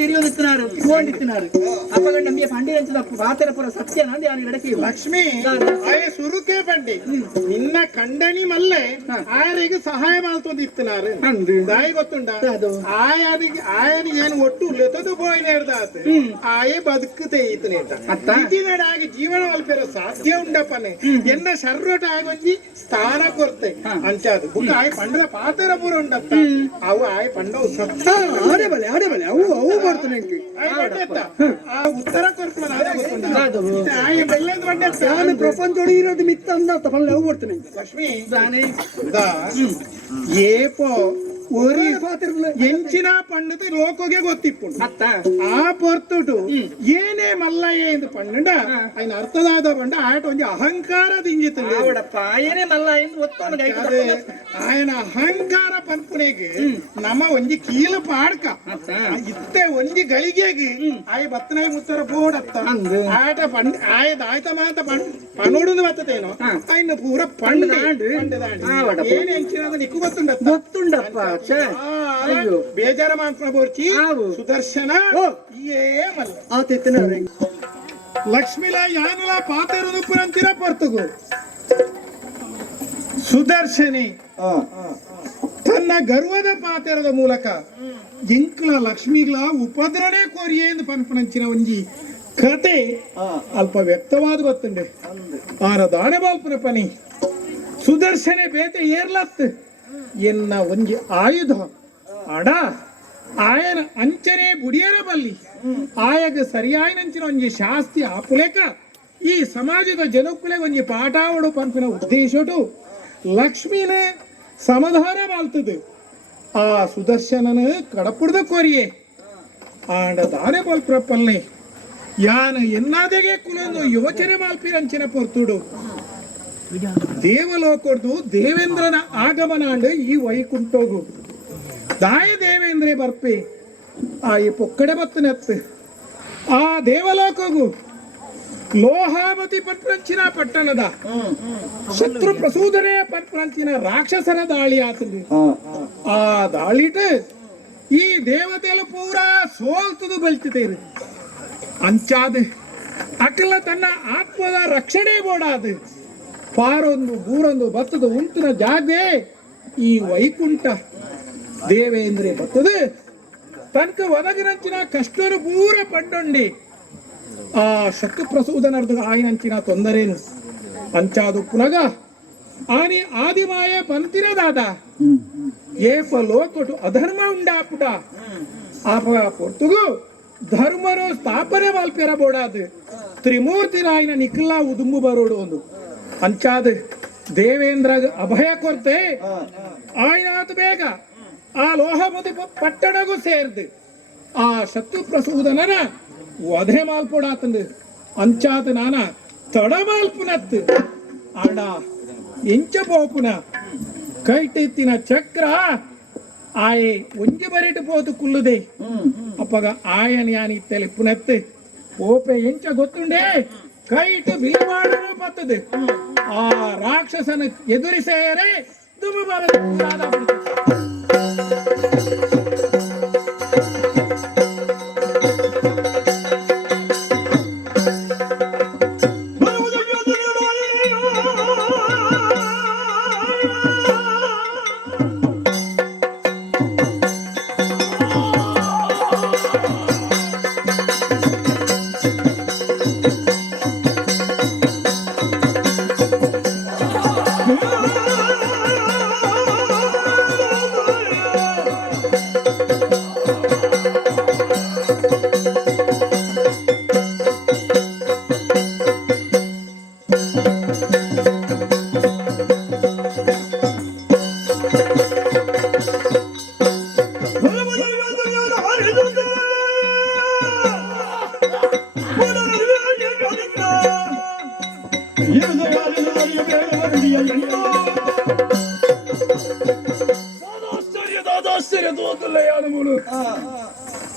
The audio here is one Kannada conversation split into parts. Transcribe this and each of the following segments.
തിരിയൊന്നിത്തിനാറ് പോണ്ടിത്തിനാറ് അപ്പൊ കണ്ടേ പണ്ടി വെച്ചത് പാത്തരപ്പുറ സത്യനാണ് ഞാൻ ഇടയ്ക്ക് ಲಕ್ಷ್ಮಿ ಆಯ ಸುರುಕೆ ಬಂಡಿ ನಿನ್ನ ಕಂಡನಿ ಮಲ್ಲೆ ಆಯರಿಗೆ ಸಹಾಯ ಮಾಡ್ತೊಂದಿತ್ತನಾರು ದಾಯಿ ಗೊತ್ತುಂಡ ಆಯನಿಗೆ ಏನು ಒಟ್ಟು ಲೆತದು ಬೋಯ್ ನೇರ್ದಾತ ಆಯ ಬದುಕುತ್ತೆ ಈತನೇಟ ಇದಿನಡಾಗಿ ಜೀವನ ಮಲ್ಪೆರ ಸಾಧ್ಯ ಉಂಡಪ್ಪನೆ ಎನ್ನ ಶರ್ರಟ ಆಗೊಂಜಿ ಸ್ಥಾನ ಕೊರ್ತೆ ಅಂಚಾದು ಬುಕ್ ಆಯ ಪಂಡದ ಪಾತರ ಪೂರ ಉಂಡತ್ತ ಅವು ಆಯ ಪಂಡವು ಸತ್ತ ಆಡೆ ಬಲೆ ಅವು ಬರ್ತನೆ ಆ ಉತ್ತರ ಕೊರ್ಪನ ಆಯ ಬೆಲ್ಲದ ಬಂಡೆ ನಾನು ಪ್ರಪಂಚ ಇರೋದು ಮಿತ್ತ ಅಂದ ತಗೊಂಡು ಅವು ಬರ್ತನೆ ಲಕ್ಷ್ಮಿ ಏಪೋ ഒരു ಎಂಚಿನ ಪಂಡದ ಲೋಕೋಗೆ ಗೊತ್ತಿಪ್ಪುಂಡು ಆ ಪೊರ್ತುಟು ಏನೇ ಮಲ್ಲಯ್ಯ ಎಂದು ಪಂಡ ఆయన ಅರ್ಥದಾದ ಪಂಡ ಆಟ ಒಂಜಿ ಅಹಂಕಾರ ದಿಂಜಿತಲೆ ಆಯನೇ ಮಲ್ಲಯ್ಯ ఆయన ಅಹಂಕಾರ ಪನ್ಪುನೆಗೆ ನಮ್ಮ ಒಂಜಿ ಕೀಲು ಪಾಡ್ಕ ಇತ್ತೆ ಒಂಜಿ ಗಳಿಗೆಗೆ ಆಯ ಬತ್ತನಾಯ ಮುತ್ತರ ಬೋಡತ್ತ ಆಟ ಪಂಡ ಆಯದ ಆಯ್ತ ಮಾತ ಪನೋಡುದು ಬತ್ತತೇನೋ ಆಯ್ನ ಪೂರ ಪಂಡದಾಂಡು ಏನ್ ಎಂಚಿನ ನಿಕ್ಕು ಗೊತ್ತುಂಡಪ್ಪ ಬೇಜಾರ ಮಾಡ್ಕೊಂಡು ಬೋರ್ಚಿ ಸುದರ್ಶನ ಏಮಲ್ಲ ಲಕ್ಷ್ಮಿಲ ಯಾನುಲ ಪಾತೆರುದು ಪುರಂತಿರ ಪರ್ತುಗು ಸುದರ್ಶನಿ ತನ್ನ ಗರ್ವದ ಪಾತೆರದ ಮೂಲಕ ಎಂಕ್ಲ ಲಕ್ಷ್ಮಿಗಳ ಉಪದ್ರವೇ ಕೋರಿಯೇ ಎಂದು ಪನ್ಪಣಂಚಿನ ಒಂಜಿ ಕತೆ ಅಲ್ಪ ವ್ಯಕ್ತವಾದ ಗೊತ್ತುಂಡೆ ಆನ ದಾನೆ ಬಾಲ್ಪುರ ಪನಿ ಸುದರ್ಶನೆ ಬೇತೆ ಏರ್ಲತ್ ಎನ್ನ ಒಂಜಿ ಆಯುಧ ಅಡ ಆಯನ ಅಂಚನೆ ಬುಡಿಯರ ಬಲ್ಲಿ ಆಯಗ ಸರಿಯಾಯಿನಂಚಿನ ಒಂಜಿ ಶಾಸ್ತಿ ಆಪುಲೆಕ ಈ ಸಮಾಜದ ಜನಕ್ಕುಲೆ ಒಂಜಿ ಪಾಠಾವಡು ಪಂಪಿನ ಉದ್ದೇಶಟು ಲಕ್ಷ್ಮೀನ ಸಮಾಧಾನ ಮಾಡ್ತದೆ ಆ ಸುದರ್ಶನನ ಕಡಪುಡ್ದ ಕೋರಿಯೇ ಆಂಡ ದಾನೆ ಬಲ್ಪ್ರಪ್ಪಲ್ನೆ ಯಾನ ಎನ್ನಾದೆಗೆ ಕುಲೊಂದು ಯೋಚನೆ ಮಾಲ್ಪಿರಂಚಿನ ಪೊರ್ತುಡು ದೇವಲೋಕದ್ದು ದೇವೇಂದ್ರನ ಆಗಮನ ಅಂಡ್ ಈ ವೈಕುಂಠೋಗು ದಾಯ ದೇವೇಂದ್ರ ಬರ್ಪೆ ಆ ಈ ಪೊಕ್ಕಡೆ ಬತ್ತನೆತ್ತು ಆ ದೇವಲೋಕಗು ಲೋಹಾವತಿ ಪಟ್ಪಂಚಿನ ಪಟ್ಟಣದ ಶತ್ರು ಪ್ರಸೂದನೆಯ ಪಟ್ಪಂಚಿನ ರಾಕ್ಷಸರ ದಾಳಿ ಆತಂದು ಆ ದಾಳಿಟ್ ಈ ದೇವತೆಲು ಪೂರಾ ಸೋಲ್ತದು ಬಲ್ತಿತೇರು ಅಂಚಾದ ಅಕಲ ತನ್ನ ಆತ್ಮದ ರಕ್ಷಣೆ ಬೋಡಾದ ಪಾರೊಂದು ಬೂರೊಂದು ಬತ್ತದ ಉಂಟಿನ ಜಾಗೆ ಈ ವೈಕುಂಠ ದೇವೇಂದ್ರ ಬತ್ತದ ತನಕ ಒದಗಿನಂಚಿನ ಕಷ್ಟರು ಪೂರ ಪಡ್ಡೊಂಡಿ ಆ ಶತ್ರು ಪ್ರಸೂದನರ್ದು ಆಯ್ನಂಚಿನ ತೊಂದರೇನು ಅಂಚಾದು ಪುನಗ ಆನಿ ಆದಿಮಾಯ ಪಂತಿನದಾದ ಏಪ ಲೋಕಟು ಅಧರ್ಮ ಉಂಡಾಪುಟ ಆಪ ಪೊರ್ತುಗು ಧರ್ಮರು ಸ್ಥಾಪನೆ ಮಾಲ್ಪೆರ ಬೋಡಾದ ತ್ರಿಮೂರ್ತಿ ರಾಯನ ನಿಖಿಲ ಉದುಂಬು ಬರೋಡು ಒಂದು ಅಂಚಾದ ದೇವೇಂದ್ರ ಅಭಯ ಕೊರ್ತೆ ಆಯ್ನಾತ್ ಬೇಗ ಆ ಲೋಹಮತಿ ಪಟ್ಟಣಗೂ ಸೇರ್ದು ಆ ಶತ್ರು ಪ್ರಸೂದನನ ವಧೆ ಮಾಲ್ಪೋಡಾತಂದು ಅಂಚಾತ ನಾನ ತಡ ಮಾಲ್ಪುನತ್ ಆಡ ಎಂಚ ಪೋಪುನ ಕೈಟೆತ್ತಿನ ಚಕ್ರ ಆಯೆ ಒಂಜಿ ಬರಿಟು ಪೋತು ಕುಲ್ಲುದೆ ಅಪ್ಪಗ ಆಯನ್ ಯಾನಿ ತೆಲೆ ಪುನತ್ ಪೋಪೆ ಎಂಚ ಗೊತ್ತುಂಡೆ ಕೈಟು ಬಿಲವಾಡನು ಪತ್ತದು ಆ ರಾಕ್ಷಸನ ಎದುರಿಸೇರೆ ತುಮ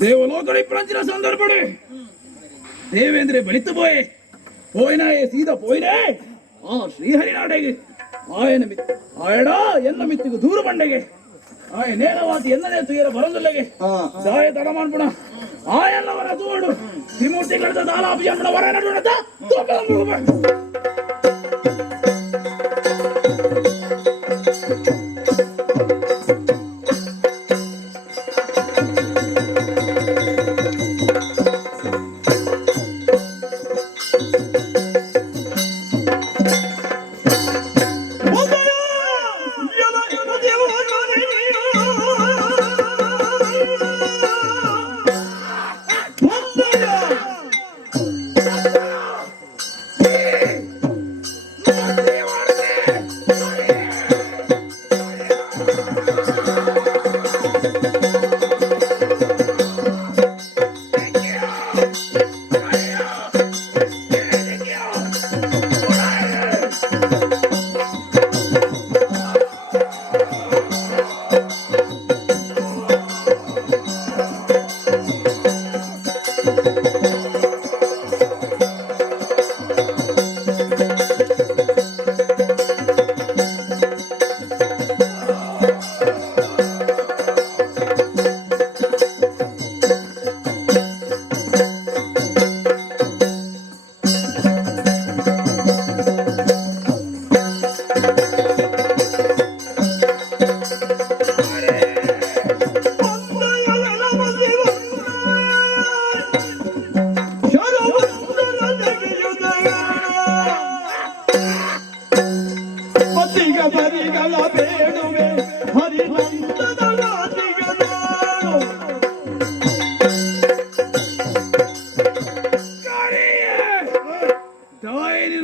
ದೇವಲೋಕಡಿ ಪ್ರಪಂಚ ಸಂದರ್ಭಡೆ ದೇವೇಂದ್ರ ಬಳಿತು ಪೋಯೆ ಪೋಯಿನಾಯೇ ಸೀದಾ ಪೋಯಿನೇ ಆ ಶ್ರೀಹರಿನಾಡೆಗೆ ಆಯನ ಆಯಡ ಎಲ್ಲ ಮಿತ್ತಿಗೂ ದೂರ ಬಂಡೆಗೆ ನೇರವಾದ ಎನ್ನದೇ ತುಯರ ಬರೋದಿಲ್ಲಗೆ ದಾಯ ತಡ ಮಾಡ್ಬಿಡ ಆ ಎಲ್ಲವರ ತೋಡು ತ್ರಿಮೂರ್ತಿಗಳ ದಾಲಾಭಿಯಮ್ಮನ ವರ ನಡುವಣ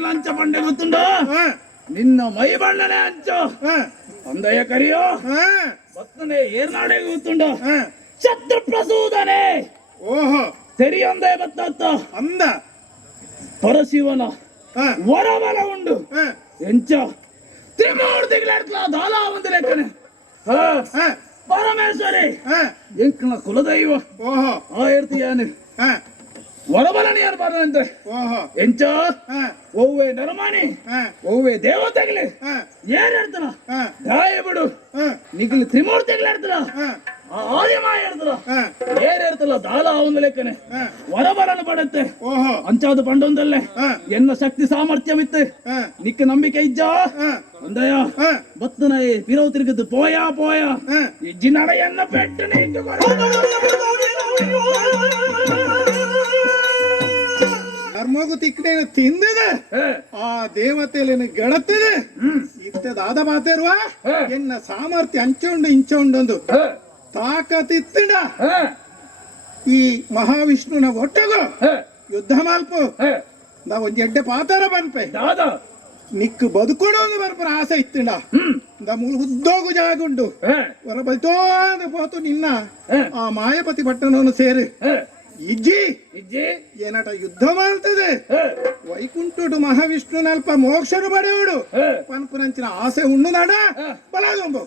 ಲಂಚ ಬಂಡೆ ಗೊತ್ತುಂಡ ನಿನ್ನ ಮೈ ಬಣ್ಣನೆ ಅಂಚು ಒಂದಯ ಕರಿಯೋ ಬತ್ತನೆ ಏರ್ನಾಡೆ ಗೊತ್ತುಂಡ ಶತ್ರು ಪ್ರಸೂದನೆ ಓಹೋ ತೆರಿಯೊಂದೇ ಬತ್ತ ಅಂದ ಪರಶಿವನ ವರಬಲ ಉಂಡು ಎಂಚ ತ್ರಿಮೂರ್ತಿಗಳ ದಾಲ ಒಂದು ಲೆಕ್ಕನೆ ಪರಮೇಶ್ವರಿ ಎಂಕನ ಕುಲದೈವ ಓಹೋ ಆ ಇರ್ತೀಯಾನೆ ವರಬಲನಿ ಯಾರು ಬಾರಂತೆ ಎಂಚ ಒವ್ವೆ ನರಮಾಣಿ ಒವ್ವೆ ದೇವತೆಗಳು ಏನ್ ಹೇಳ್ತಾನ ಗಾಯ ಬಿಡು ನಿಗ್ಲಿ ತ್ರಿಮೂರ್ತಿಗಳು ಹೇಳ್ತಾರ ಆದಿಮಾಯ ಹೇಳ್ತಾರ ಏನ್ ಹೇಳ್ತಲ್ಲ ದಾಲ ಒಂದು ಲೆಕ್ಕನೆ ವರಬಲನ ಪಡತ್ತೆ ಅಂಚಾದ ಪಂಡೊಂದಲ್ಲೇ ಎನ್ನ ಶಕ್ತಿ ಸಾಮರ್ಥ್ಯವಿತ್ತು ನಿಕ್ಕ ನಂಬಿಕೆ ಇಜ್ಜ ಅಂದಯ ಬತ್ತನ ಪಿರವು ತಿರುಗದ್ದು ಪೋಯ ಪೋಯ ಇಜ್ಜಿನಡ ಎನ್ನ ಪೆಟ್ಟು ನೀನು ಧರ್ಮಗು ತಿಕ್ಕಣೇನು ತಿಂದಿದೆ ಆ ದೇವತೆಯಲ್ಲಿ ಗೆಳತಿದೆ ಇತ್ತದಾದ ಮಾತೇರುವ ಎನ್ನ ಸಾಮರ್ಥ್ಯ ಅಂಚೊಂಡು ಇಂಚೊಂಡೊಂದು ತಾಕತಿತ್ತಿಡ ಈ ಮಹಾವಿಷ್ಣುನ ಒಟ್ಟಗು ಯುದ್ಧ ಮಾಲ್ಪು ನಾ ಒಂದ್ ಎಡ್ಡೆ ಪಾತರ ಬನ್ಪೆ ನಿಕ್ಕು ಬದುಕೊಡೋದು ಬರ್ಪರ ಆಸೆ ಇತ್ತಿಂಡ ಉದ್ದೋಗು ಜಾಗುಂಡು ಹೊರ ಬೈತೋದು ಪೋತು ನಿನ್ನ ಆ ಮಾಯಪತಿ ಪಟ್ಟಣವನ್ನು ಸೇರಿ ಇಜ್ಜಿ ಏನಟ ಯುದ್ಧ ಮಾಡ್ತದೆ ವೈಕುಂಠುಡು ಮಹಾವಿಷ್ಣುನಲ್ಪ ಮೋಕ್ಷರು ಬಡೆಯುಡು ಪನ್ಪುರಂಚಿನ ಆಸೆ ಉಣ್ಣು ನಡ ಬಲಾದುಂಬು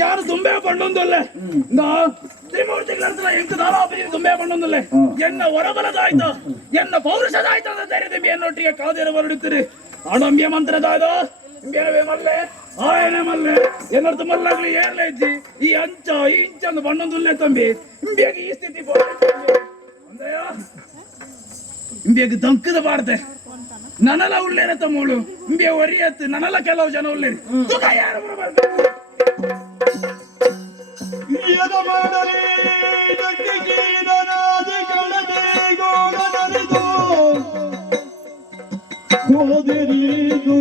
ಯಾರು ತುಂಬೆ ಪಂಡೊಂದಲ್ಲೇ ತ್ರಿಮೂರ್ತಿಗಳ ಎಂಟು ದಾಲಾಪಿ ತುಂಬೆ ಪಂಡೊಂದಲ್ಲೇ ಎನ್ನ ಹೊರಬಲದಾಯ್ತು ಎನ್ನ ಪೌರುಷದಾಯ್ತು ಅಂತ ಧೈರ್ಯದಿಂದ ಎನ್ನೊಟ್ಟಿಗೆ ಕಾದೇರ ಹೊರಡುತ್ತೀರಿ ಅಣಂಬ್ಯ ಮಂತ್ರದಾಯ್ದು ಇಂಬೇನವೇ ಮಲ್ಲೆ ಆಯನೆ ಮಲ್ಲೆ ಏನರ್ಥ ಮಲ್ಲಾಗ್ಲಿ ಏರ್ಲೇ ಇಜ್ಜಿ ಈ ಅಂಚ ಈ ಇಂಚಂದು ಪಂಡೊಂದಲ್ಲೇ ತಂಬಿ ಇಂಬಿಯಾಗಿ ಈ ಸ್ಥಿತಿ ಅಂದಯ್ಯ ಇಂಬಿಯಾಗಿ ದಂಕದ ಬಾರ್ದೆ ನನಲ ಉಳ್ಳೇನೆ ತಮ್ಮಳು ಇಂಬಿಯ ಒರಿಯತ್ತು ನನಲ ಕೆಲವು ಜನ ಉಳ್ಳೇರಿ ತುಕ ಯಾರು ಬರ್ಬೇಕು ಮಾಡಲಿ ಜಗತ್ತಿಗೆ ಸೋದರಿದು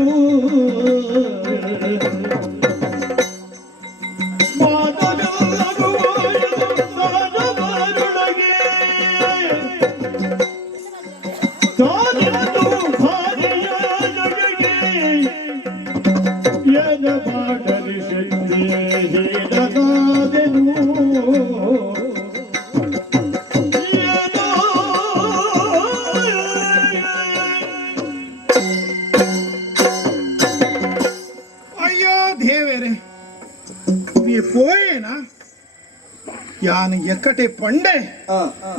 ಯಾನ್ ಎಕ್ಕಟೆ ಪಂಡೆ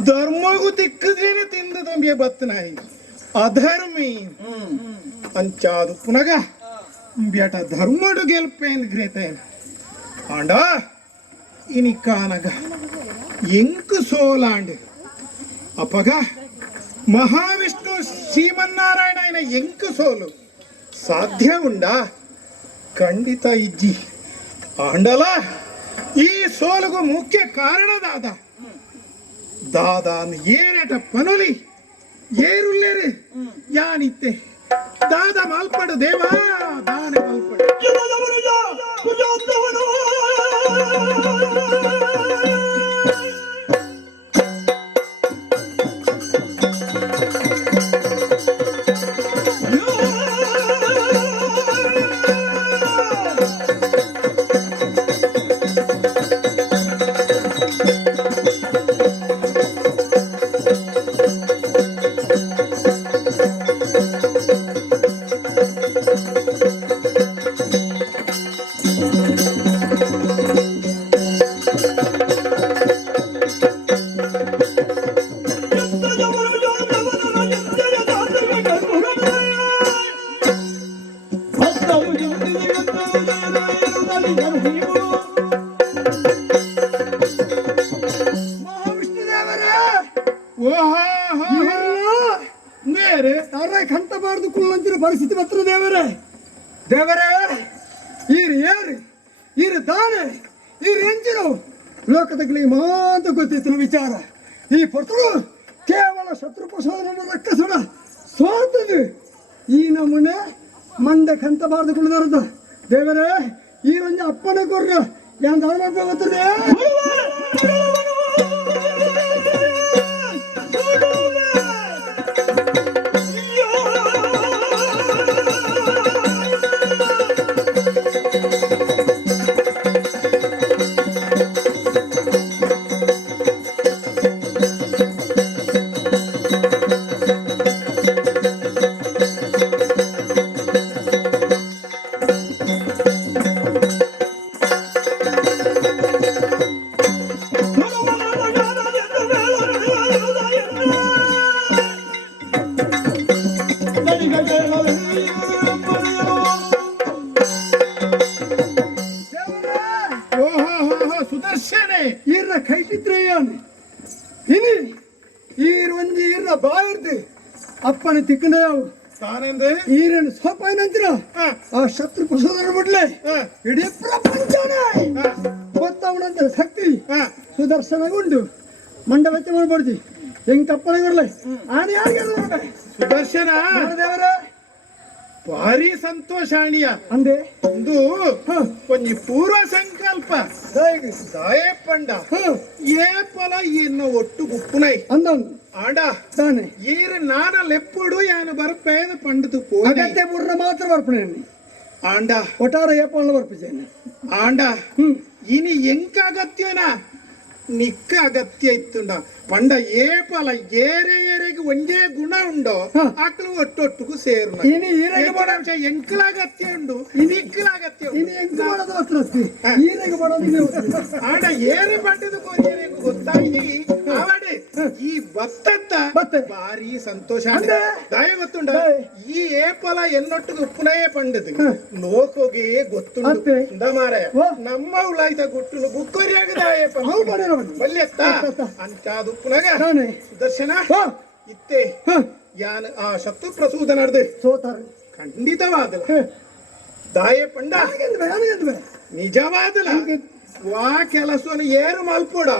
ಧರ್ಮಗೂ ತಿಕ್ಕದೇನೆ ತಿಂದ ತಂಬಿಯ ಬತ್ತನಾಯಿ ಅಧರ್ಮಿ ಅಂಚಾದು ಪುನಗ ಬ್ಯಾಟ ಧರ್ಮಡು ಗೆಲ್ಪೇನ್ ಗ್ರೇತೇನ್ ಆಂಡ ಇನಿ ಕಾನಗ ಎಂಕು ಸೋಲಾಂಡ್ ಅಪಗ ಮಹಾವಿಷ್ಣು ಶ್ರೀಮನ್ನಾರಾಯಣ ఆయన ಎಂಕು ಸೋಲು ಸಾಧ್ಯ ಉಂಡಾ ಖಂಡಿತ ಇಜ್ಜಿ ಆಂಡಲ ಈ ಸೋಲುಗೂ ಮುಖ್ಯ ಕಾರಣ ದಾದಾನ್ ಏನೇಟ ಪನುಲಿ ಏರುಲ್ಲೇರಿ ಯಾನಿತ್ತೆ ದಾದ ಮಾಲ್ಪಡು ದೇವಾ ದಾನ ಮಾಲ್ಪಡು ಕಂಟಬಾರದು ಕುಳ್ಳಂತಿನ ಪರಿಸ್ಥಿತಿ ಬರ್ತದೆ ದೇವರೇ ದೇವರೇ ಈರು ಏರು ಈರು ದಾನೆ ಈರು ಎಂಜಿರು ಲೋಕದಲ್ಲಿ ಮಾತು ಗೊತ್ತಿತ್ತು ವಿಚಾರ ಈ ಪೊರ್ತಳು ಕೇವಲ ಶತ್ರುಪೋಷಣ ನಮ್ಮ ರಕ್ಕಸಣ ಸೋತದು ಈ ನಮೂನೆ ಮಂಡೆ ಕಂಟಬಾರದು ಕುಳ್ಳದಾರದು ದೇವರೇ ಈ ಒಂದು ಅಪ್ಪನ ಕೊರ್ರ ಯಾನ್ ದಾನ ಮಾಡ್ಬೋಗುತ್ತದೆ ಸುದರ್ಶನೆ ಈರ್ನ ಕೈಟಿದ್ರೆ ಇನಿ ಈರ್ ಒಂಜಿ ಈರ್ನ ಬಾಯಿರ್ದು ಅಪ್ಪನ ತಿಕ್ಕನ ತಾನೆಂದ್ರೆ ಈರನ್ನು ಸೋಪ ಏನಂತ್ರ ಆ ಶತ್ರು ಪುಸೋದರ ಬಿಡ್ಲೆ ಇಡೀ ಪ್ರಪಂಚನೇ ಗೊತ್ತವನಂತ ಶಕ್ತಿ ಸುದರ್ಶನಗೊಂಡು ಮಂಡವತ್ತೆ ಮಾಡ್ಬಾರ್ದು ಹೆಂಗ್ ಕಪ್ಪನ ಇರಲಿ ಆನೆ ಯಾರಿಗೆ ಸುದರ್ಶನ ದೇವರ ಭಾರಿ ಸಂತೋಷಾಣಿಯ ಅಂದೆ ಒಂದು ಕೊಂಚ ಪೂರ್ವ ಸಂಕಲ್ಪ ದಾಯಪಂಡ ಏಪಲ ಇನ್ನು ಒಟ್ಟು ಗುಪ್ಪುನೈ ಅಂದಂದು ಆಂಡ ತಾನೆ ಈರು ನಾನಲ್ಲೆಪ್ಪಡು ಯಾನು ಬರ್ಪೇದ ಪಂಡದು ಅಗತ್ಯ ಬುರ್ರ ಮಾತ್ರ ಬರ್ಪಣೆ ಆಂಡ ಒಟ್ಟಾರ ಏಪಲ್ಲ ಬರ್ಪಿದ್ದೇನೆ ಆಂಡ ಇನಿ ಎಂಕ ಅಗತ್ಯನ ನಿಕ್ಕ ಅಗತ್ಯ ಇತ್ತುಂಡ ಪಂಡ ಏಪಲ ಏರೆ ಏರೆಗೆ ಒಂದೇ ಗುಣ ಉಂಡೋ ಆಕಳು ಒಟ್ಟೊಟ್ಟುಗೂ ಸೇರು ಇನಿ ಈರೆಗೆ ಅಂಶ ಎಂಕಲ ಅಗತ್ಯ ಉಂಡು ನಿಕ್ಕಲ ಅಗತ್ಯ ಇನಿ ಎಂಕ ಮಾಡೋದು ಅಸ್ತಿ ಈರೆಗೆ ಮಾಡೋದು ಆಂಡ ಏರೆ ಪಂಡದು ಕೋರಿಯರೆಗೂ ಗೊತ್ತಾಗಿ ಅವಡೆ ಈ ಬತ್ತ ಭಾರಿ ಸಂತೋಷ ದಾಯ ಗೊತ್ತುಂಡ ಈ ಏಪಲ ಎನ್ನೊಟ್ಟಿಗೆ ಉಪ್ಪುನಯೇ ಪಂಡದು ಲೋಕೋಗೆ ಗೊತ್ತುಂಡು ಮಾರಾಯ ನಮ್ಮ ಉಳಾಯ್ತ ಗುಟ್ಟು ಬುಕ್ಕೋರಿಯಾಗ ದಾಯ ಬಲ್ಲೆತ್ತ ಅಂಚಾದು ಪುನಗ ಸುದರ್ಶನ ಇತ್ತೆ ಯಾನ್ ಆ ಶತ್ರು ಪ್ರಸೂತ ನಡೆದೆ ಸೋತಾರ ಖಂಡಿತವಾದಲ್ಲ ದಾಯ ಪಂಡ ನಿಜವಾದಲ್ಲ ವಾ ಕೆಲಸವನ್ನು ಏರು ಮಲ್ಪೋಡ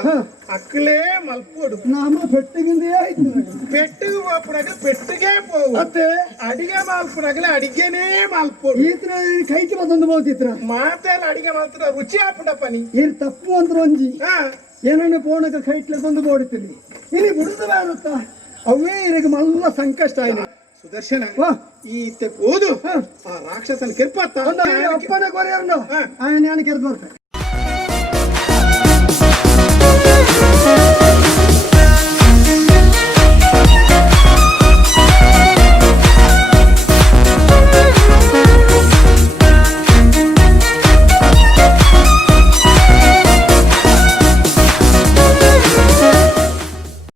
ಅಕ್ಕಲೇ ಮಲ್ಪೋಡು ನಮ್ಮ ಪೆಟ್ಟಿಗಿಂದೇ ಆಯ್ತು ಪೆಟ್ಟಿಗೆ ಹೋಗ್ಬಿಡಾಗ ಪೆಟ್ಟಿಗೆ ಹೋಗು ಮತ್ತೆ ಅಡಿಗೆ ಮಲ್ಪಡಾಗಲೇ ಅಡಿಗೆನೇ ಮಲ್ಪೋಡು ಈತರ ಕೈಗೆ ಮತ್ತೊಂದು ಬೋತಿತ್ರ ಮಾತೆಲ್ಲ ಅಡಿಗೆ ಮಾಡ್ತಾರ ರುಚಿ ಹಾಪುಡಪ್ಪ ನೀ ಏನ್ ತಪ್ಪು ಅಂತ ಒಂಜಿ ಹಾ ಏನನ್ನ ಪೋಣಕ ಕೈಟ್ಲೆ ತಂದು ಬೋಡುತ್ತೀನಿ ಇಲ್ಲಿ ಬಿಡುದು ಬೇಡುತ್ತಾ ಅವೇ ಇರಗ ಮಲ್ಲ ಸಂಕಷ್ಟ ಆಯ್ತು ಸುದರ್ಶನ ವಾ ಈತ ಓದು ಆ ರಾಕ್ಷಸನ ಕೆರ್ಪತ್ತ ಅಪ್ಪನ ಗೊರೆಯನ್ನ ಆಯ್ನ ಕೆರೆದು ಬರ್ತಾರೆ